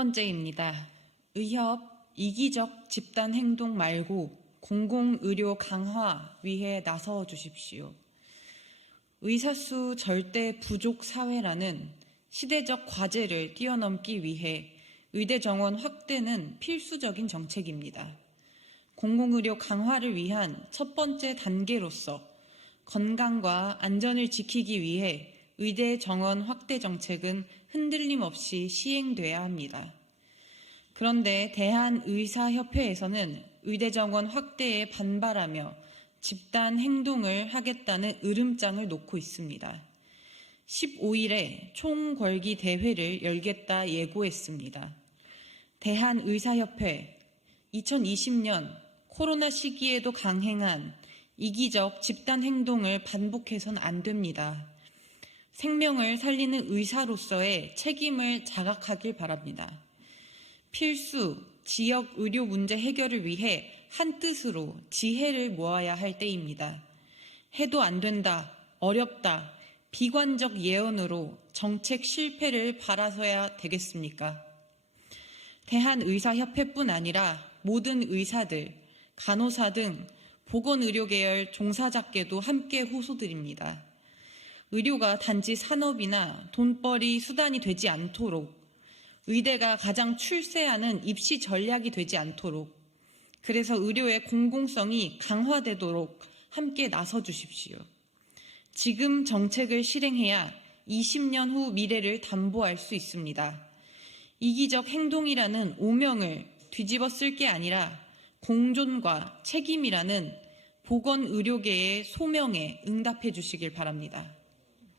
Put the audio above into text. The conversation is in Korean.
번째입니다. 의협 이기적 집단 행동 말고 공공의료 강화 위해 나서 주십시오. 의사수 절대 부족 사회라는 시대적 과제를 뛰어넘기 위해 의대 정원 확대는 필수적인 정책입니다. 공공의료 강화를 위한 첫 번째 단계로서 건강과 안전을 지키기 위해 의대 정원 확대 정책은 흔들림 없이 시행돼야 합니다. 그런데 대한의사협회에서는 의대 정원 확대에 반발하며 집단 행동을 하겠다는 으름장을 놓고 있습니다. 15일에 총궐기 대회를 열겠다 예고했습니다. 대한의사협회 2020년 코로나 시기에도 강행한 이기적 집단 행동을 반복해선 안 됩니다. 생명을 살리는 의사로서의 책임을 자각하길 바랍니다. 필수 지역 의료 문제 해결을 위해 한 뜻으로 지혜를 모아야 할 때입니다. 해도 안 된다, 어렵다, 비관적 예언으로 정책 실패를 바라서야 되겠습니까? 대한의사협회뿐 아니라 모든 의사들, 간호사 등 보건의료 계열 종사자께도 함께 호소드립니다. 의료가 단지 산업이나 돈벌이 수단이 되지 않도록 의대가 가장 출세하는 입시 전략이 되지 않도록 그래서 의료의 공공성이 강화되도록 함께 나서 주십시오. 지금 정책을 실행해야 20년 후 미래를 담보할 수 있습니다. 이기적 행동이라는 오명을 뒤집어 쓸 게 아니라 공존과 책임이라는 보건 의료계의 소명에 응답해 주시길 바랍니다.